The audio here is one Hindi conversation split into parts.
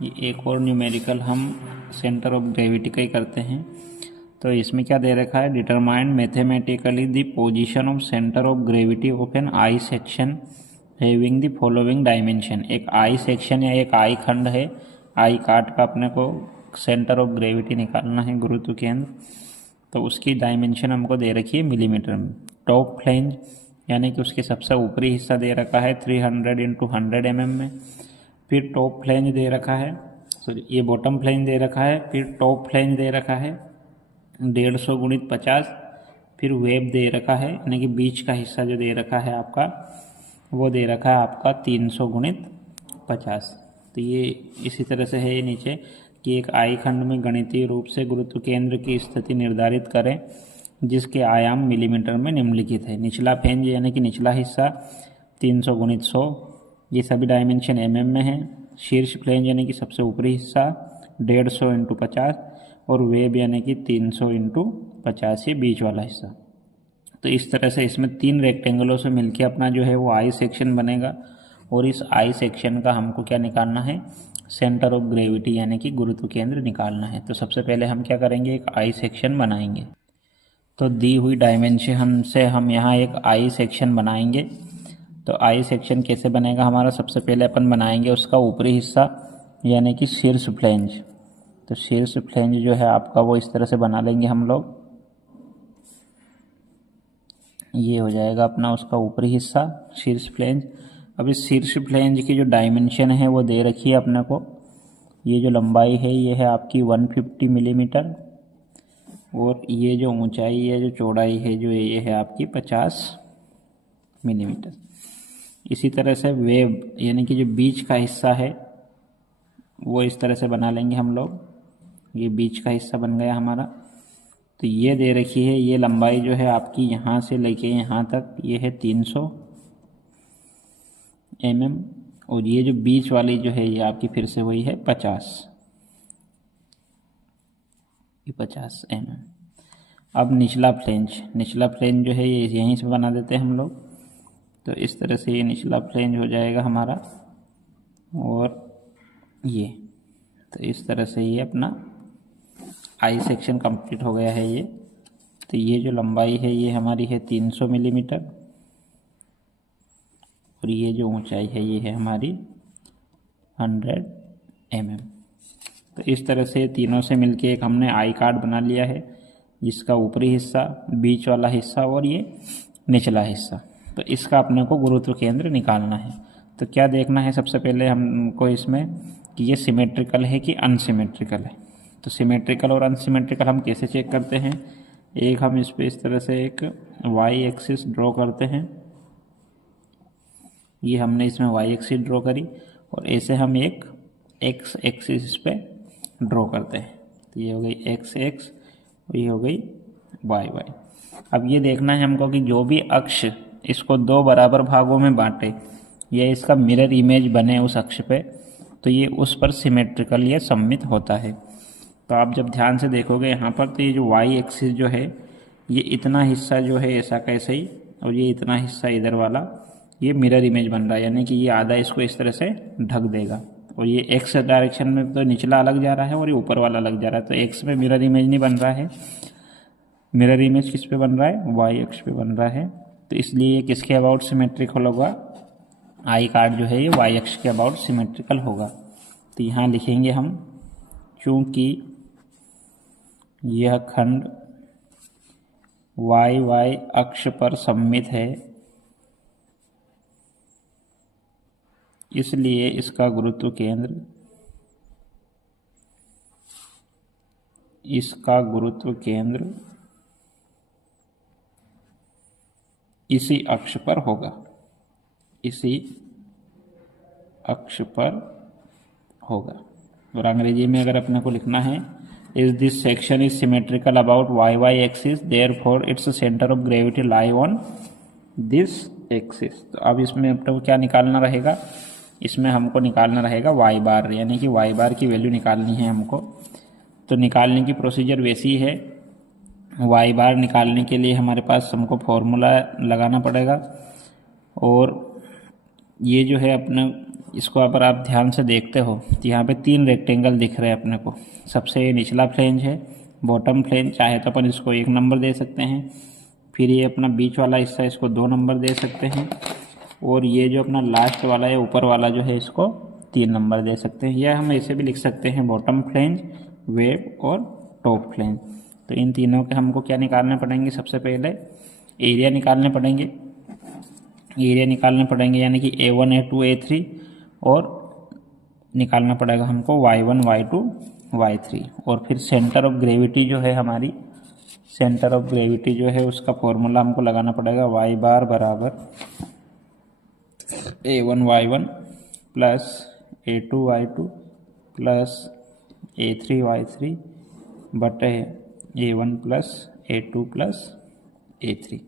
ये एक और न्यूमेरिकल हम सेंटर ऑफ ग्रेविटी का ही करते हैं। तो इसमें क्या दे रखा है, determine mathematically the position of centre of gravity of an I section having the following dimension. एक आई सेक्शन या एक आई खंड है, आई काट का अपने को सेंटर ऑफ ग्रेविटी निकालना है, गुरुत्व केंद्र। तो उसकी डायमेंशन हमको दे रखी है मिलीमीटर में। टॉप फ्लैंज यानी कि उसके सबसे ऊपरी हिस्सा दे रखा है 300 × 100 mm में। फिर टॉप फ्लैंज दे रखा है, सॉरी ये बॉटम फ्लैंज दे रखा है। फिर टॉप फ्लैंज दे रखा है 150 × 50। फिर वेब दे रखा है, यानी कि बीच का हिस्सा जो दे रखा है आपका, वो दे रखा है आपका 300 × 50। तो ये इसी तरह से है ये नीचे कि एक आई खंड में गणितीय रूप से गुरुत्व केंद्र की स्थिति निर्धारित करें जिसके आयाम मिलीमीटर में निम्नलिखित है। निचला फ्लैंज यानी कि निचला हिस्सा 300 × 100, ये सभी डायमेंशन mm में है। शीर्ष फ्लैंज यानी कि सबसे ऊपरी हिस्सा 150 × 50 और वेब यानी कि 300 × 50, ये बीच वाला हिस्सा। तो इस तरह से इसमें 3 रेक्टेंगलों से मिलके अपना जो है वो आई सेक्शन बनेगा। और इस आई सेक्शन का हमको क्या निकालना है, सेंटर ऑफ ग्रेविटी यानी कि गुरुत्व केंद्र निकालना है। तो सबसे पहले हम क्या करेंगे, एक आई सेक्शन बनाएंगे। तो दी हुई डायमेंशन से हम यहाँ एक आई सेक्शन बनाएंगे। तो आई सेक्शन कैसे बनेगा हमारा, सबसे पहले अपन बनाएंगे उसका ऊपरी हिस्सा यानी कि शीर्ष फ्लैंज। तो शीर्ष फ्लैंज जो है आपका वो इस तरह से बना लेंगे हम लोग। ये हो जाएगा अपना उसका ऊपरी हिस्सा शीर्ष फ्लैंज। अब इस शीर्ष फ्लैंज की जो डायमेंशन है वो दे रखी है अपने को। ये जो लंबाई है ये है आपकी 150 मिलीमीटर और ये जो ऊंचाई है, जो चौड़ाई है जो ये है आपकी 50 मिलीमीटर। इसी तरह से वेब यानी कि जो बीच का हिस्सा है वो इस तरह से बना लेंगे हम लोग। ये बीच का हिस्सा बन गया हमारा। तो ये दे रखी है, ये लंबाई जो है आपकी यहाँ से लेके यहाँ तक ये है 300 mm और ये जो बीच वाली जो है ये आपकी फिर से वही है 50 mm। अब निचला फ्लैंज जो है ये यहीं से बना देते हैं हम लोग। तो इस तरह से ये निचला फ्लैंज हो जाएगा हमारा। और ये तो इस तरह से ये अपना आई सेक्शन कंप्लीट हो गया है ये। तो ये जो लंबाई है ये हमारी है 300 मिलीमीटर और ये जो ऊंचाई है ये है हमारी 100 mm। तो इस तरह से तीनों से मिलके एक हमने आई कार्ड बना लिया है, जिसका ऊपरी हिस्सा, बीच वाला हिस्सा और ये निचला हिस्सा। तो इसका अपने को गुरुत्व केंद्र निकालना है। तो क्या देखना है सबसे पहले हमको इसमें कि ये सिमेट्रिकल है कि अनसिमेट्रिकल है। तो सिमेट्रिकल और अनसिमेट्रिकल हम कैसे चेक करते हैं, एक हम इस पर इस तरह से एक वाई एक्सिस ड्रॉ करते हैं। ये हमने इसमें वाई एक्सिस ड्रॉ करी और ऐसे हम एक एक्स एक्सिस इस पर ड्रॉ करते हैं। तो ये हो गई एक्स एक्स और ये हो गई वाई वाई। अब ये देखना है हमको कि जो भी अक्ष इसको 2 बराबर भागों में बांटे या इसका मिरर इमेज बने उस अक्ष पे, तो ये उस पर सिमेट्रिकल या सममित होता है। तो आप जब ध्यान से देखोगे यहाँ पर, तो ये जो वाई एक्सिस जो है ये इतना हिस्सा जो है ऐसा कैसे ही और ये इतना हिस्सा इधर वाला ये मिरर इमेज बन रहा है, यानी कि ये आधा इसको इस तरह से ढक देगा। और ये एक्स डायरेक्शन में तो निचला अलग जा रहा है और ये ऊपर वाला अलग जा रहा है। तो एक्स में मिरर इमेज नहीं बन रहा है, मिरर इमेज किस पे बन रहा है, वाई एक्स पे बन रहा है। तो इसलिए ये किसके अबाउट सिमेट्रिकल होगा, आई कार्ड जो है ये वाई एक्स के अबाउट सिमेट्रिकल होगा। तो यहाँ लिखेंगे हम, चूँकि यह खंड वाई वाई अक्ष पर सममित है इसलिए इसका गुरुत्व केंद्र इसी अक्ष पर होगा, और अंग्रेजी में अगर अपने को लिखना है, is this section is symmetrical about Y Y axis, therefore its centre of gravity lie on this axis. तो अब इसमें अपने को क्या निकालना रहेगा, इसमें हमको निकालना रहेगा वाई बार, यानी कि वाई बार की वैल्यू निकालनी है हमको। तो निकालने की प्रोसीजर वैसी है, वाई बार निकालने के लिए हमारे पास हमको फॉर्मूला लगाना पड़ेगा। और ये जो है अपना इसको अगर आप ध्यान से देखते हो तो यहाँ पे 3 रेक्टेंगल दिख रहे हैं अपने को। सबसे ये निचला फ्लेंज है, बॉटम फ्लेंज, चाहे तो अपन इसको 1 नंबर दे सकते हैं। फिर ये अपना बीच वाला हिस्सा, इसको 2 नंबर दे सकते हैं। और ये जो अपना लास्ट वाला है, ऊपर वाला जो है, इसको 3 नंबर दे सकते हैं। या हम ऐसे भी लिख सकते हैं बॉटम फ्लेंज, वेब और टॉप फ्लेंज। तो इन तीनों के हमको क्या निकालने पड़ेंगे? सबसे पहले एरिया निकालने पड़ेंगे। एरिया निकालने पड़ेंगे यानी कि A1 A2 A3, और निकालना पड़ेगा हमको Y1 Y2 Y3। और फिर सेंटर ऑफ ग्रेविटी जो है हमारी, सेंटर ऑफ ग्रेविटी जो है उसका फॉर्मूला हमको लगाना पड़ेगा Y बार बराबर A1 Y1 plus A2 Y2 plus A3 Y3 बटे A1 plus A2 plus A3।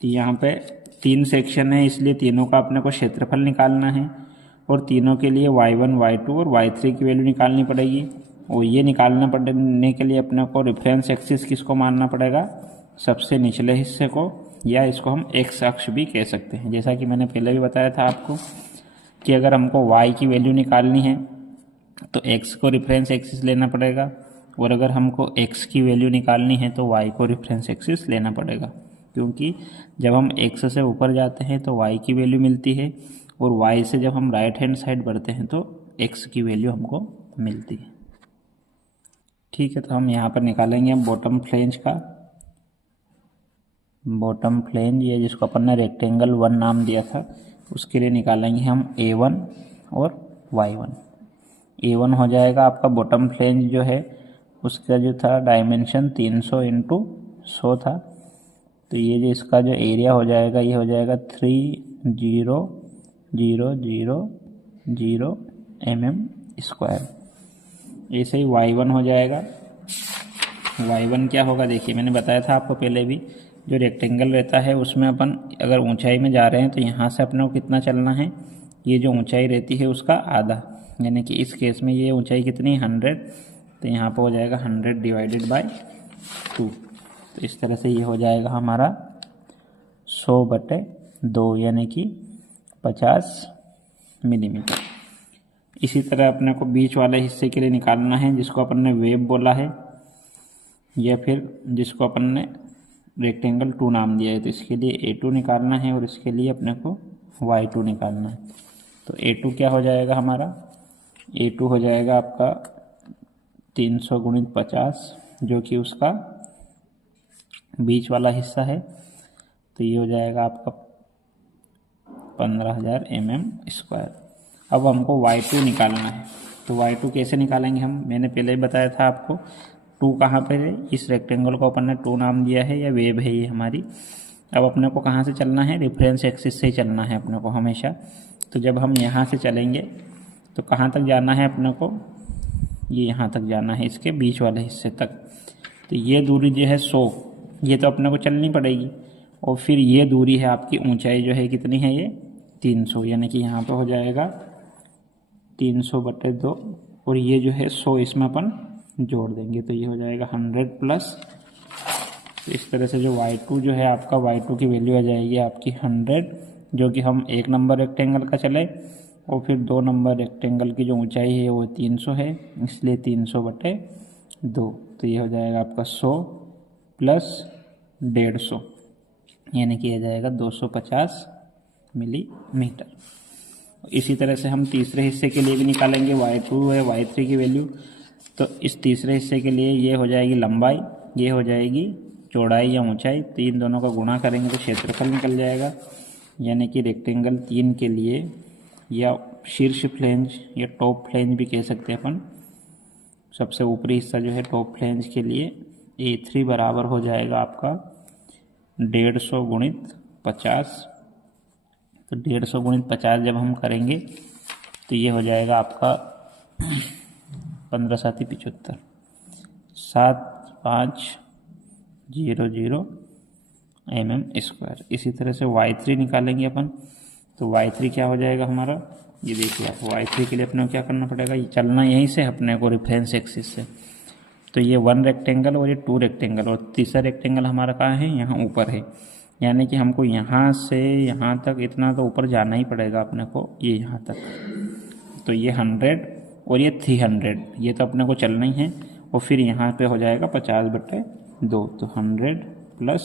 तो यहाँ पे 3 सेक्शन है, इसलिए तीनों का अपने को क्षेत्रफल निकालना है। और तीनों के लिए Y1 Y2 और Y3 की वैल्यू निकालनी पड़ेगी। और ये निकालने पड़ने के लिए अपने को रेफरेंस एक्सिस किसको मानना पड़ेगा? सबसे निचले हिस्से को, या इसको हम एक्स अक्ष भी कह सकते हैं। जैसा कि मैंने पहले भी बताया था आपको कि अगर हमको y की वैल्यू निकालनी है तो x को रेफरेंस एक्सिस लेना पड़ेगा, और अगर हमको x की वैल्यू निकालनी है तो y को रेफरेंस एक्सिस लेना पड़ेगा। क्योंकि जब हम x से ऊपर जाते हैं तो y की वैल्यू मिलती है, और y से जब हम राइट हैंड साइड बढ़ते हैं तो x की वैल्यू हमको मिलती है। ठीक है, तो हम यहाँ पर निकालेंगे हम बॉटम फ्लेंज का। बॉटम फ्लेंज, ये जिसको अपन ने रेक्टेंगल 1 नाम दिया था, उसके लिए निकालेंगे हम A1 और Y1। A1 हो जाएगा आपका बॉटम फ्लेंज जो है, उसका जो था डायमेंशन 300 × 100 था। तो ये जो इसका जो एरिया हो जाएगा, ये हो जाएगा 3000 mm²। ऐसे ही Y1 हो जाएगा। Y1 क्या होगा? देखिए, मैंने बताया था आपको पहले भी, जो रेक्टेंगल रहता है उसमें अपन अगर ऊंचाई में जा रहे हैं तो यहाँ से अपने को कितना चलना है? ये जो ऊंचाई रहती है उसका आधा, यानी कि इस केस में ये ऊंचाई कितनी? 100। तो यहाँ पर हो जाएगा 100 डिवाइडेड बाय 2। तो इस तरह से ये हो जाएगा हमारा 100/2 यानी कि 50 मिलीमीटर। इसी तरह अपने को बीच वाले हिस्से के लिए निकालना है, जिसको अपन ने वेब बोला है, या फिर जिसको अपन ने रेक्टेंगल 2 नाम दिया है। तो इसके लिए A2 निकालना है और इसके लिए अपने को Y2 निकालना है। तो A2 क्या हो जाएगा हमारा? A2 हो जाएगा आपका 300 × 50, जो कि उसका बीच वाला हिस्सा है। तो ये हो जाएगा आपका 15000 mm²। अब हमको Y2 निकालना है। तो Y2 कैसे निकालेंगे हम? मैंने पहले ही बताया था आपको। 2 कहाँ पे है? इस रेक्टेंगल को अपन ने 2 नाम दिया है, या वेब है ये हमारी। अब अपने को कहाँ से चलना है? रेफरेंस एक्सिस से ही चलना है अपने को हमेशा। तो जब हम यहाँ से चलेंगे तो कहाँ तक जाना है अपने को? ये यहाँ तक जाना है, इसके बीच वाले हिस्से तक। तो ये दूरी जो है 100, ये तो अपने को चलनी पड़ेगी। और फिर ये दूरी है आपकी, ऊंचाई जो है कितनी है? ये 300, यानी कि यहाँ पे हो जाएगा 300/2, और ये जो है 100 इसमें अपन जोड़ देंगे। तो ये हो जाएगा 100 प्लस। तो इस तरह से जो Y2 जो है आपका, Y2 की वैल्यू आ जाएगी आपकी 100, जो कि हम 1 नंबर रेक्टेंगल का चले, और फिर 2 नंबर रेक्टेंगल की जो ऊंचाई है वो 300 है, इसलिए 300/2। तो ये हो जाएगा आपका 100 प्लस 150, यानी कि आ जाएगा 250 मिलीमीटर। इसी तरह से हम तीसरे हिस्से के लिए भी निकालेंगे Y2 है Y3 की वैल्यू। तो इस तीसरे हिस्से के लिए ये हो जाएगी लंबाई, ये हो जाएगी चौड़ाई या ऊंचाई। तो इन दोनों का गुणा करेंगे तो क्षेत्रफल निकल जाएगा। यानी कि रेक्टेंगल 3 के लिए, या शीर्ष फ्लेंज या टॉप फ्लेंज भी कह सकते हैं अपन, सबसे ऊपरी हिस्सा जो है टॉप फ्लेंज के लिए, A3 बराबर हो जाएगा आपका 150 × 50। तो 150 × 50 जब हम करेंगे तो ये हो जाएगा आपका 15×7 = 75, 7500 mm²। इसी तरह से Y3 निकालेंगे अपन। तो Y3 क्या हो जाएगा हमारा? ये देखिए आप, Y3 के लिए अपने को क्या करना पड़ेगा? ये चलना यहीं से अपने को रेफरेंस एक्सिस से। तो ये 1 रेक्टेंगल और ये 2 रेक्टेंगल, और तीसरा रेक्टेंगल हमारा कहाँ है? यहाँ ऊपर है। यानी कि हमको यहाँ से यहाँ तक इतना तो ऊपर जाना ही पड़ेगा अपने को, ये यहाँ तक। तो ये 100 और ये 300, ये तो अपने को चलना ही है। और फिर यहाँ पे हो जाएगा 50/2, तो 100 प्लस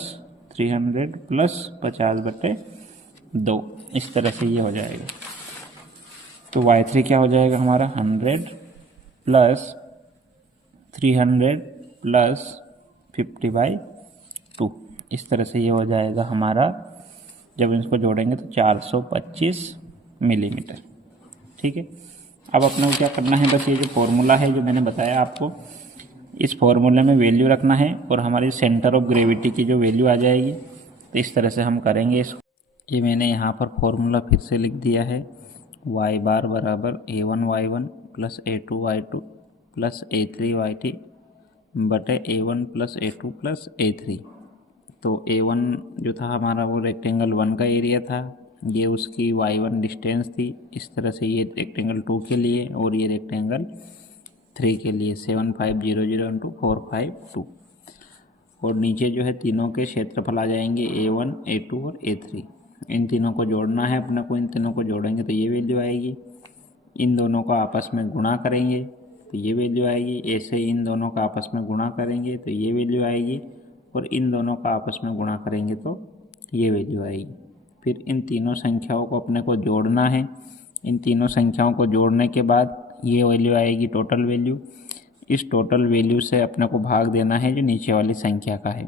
300 प्लस 50/2, इस तरह से ये हो जाएगा। तो y3 क्या हो जाएगा हमारा 100 प्लस 300 प्लस 50/2, इस तरह से ये हो जाएगा हमारा। जब इसको जोड़ेंगे तो 425 मिलीमीटर। ठीक है, अब अपने को क्या करना है, बस ये जो फॉर्मूला है जो मैंने बताया आपको, इस फॉर्मूले में वैल्यू रखना है और हमारी सेंटर ऑफ ग्रेविटी की जो वैल्यू आ जाएगी, तो इस तरह से हम करेंगे इसको। ये मैंने यहाँ पर फॉर्मूला फिर से लिख दिया है, y बार बराबर a1y1 plus a2y2 plus a3y3 बटे a1 plus a2 plus a3। तो a1 जो था हमारा वो रेक्टेंगल 1 का एरिया था, ये उसकी y1 डिस्टेंस थी। इस तरह से ये रेक्टेंगल 2 के लिए और ये रेक्टेंगल 3 के लिए 7500 इंटू 452। और नीचे जो है तीनों के क्षेत्रफल आ जाएंगे a1 a2 और a3। इन तीनों को जोड़ना है अपने को, इन तीनों को जोड़ेंगे तो ये वैल्यू आएगी। इन दोनों को आपस में गुणा करेंगे तो ये वैल्यू आएगी। ऐसे इन दोनों का आपस में गुणा करेंगे तो ये वैल्यू आएगी, और इन दोनों का आपस में गुणा करेंगे तो ये वैल्यू आएगी। फिर इन तीनों संख्याओं को अपने को जोड़ना है। इन तीनों संख्याओं को जोड़ने के बाद ये वैल्यू आएगी टोटल वैल्यू। इस टोटल वैल्यू से अपने को भाग देना है जो नीचे वाली संख्या का है।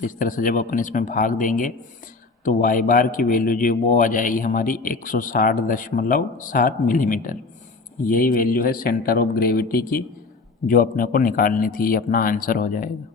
तो इस तरह से जब अपन इसमें भाग देंगे तो y बार की वैल्यू जो वो आ जाएगी हमारी 160.7 मिलीमीटर। यही वैल्यू है सेंटर ऑफ ग्रेविटी की जो अपने को निकालनी थी, ये अपना आंसर हो जाएगा।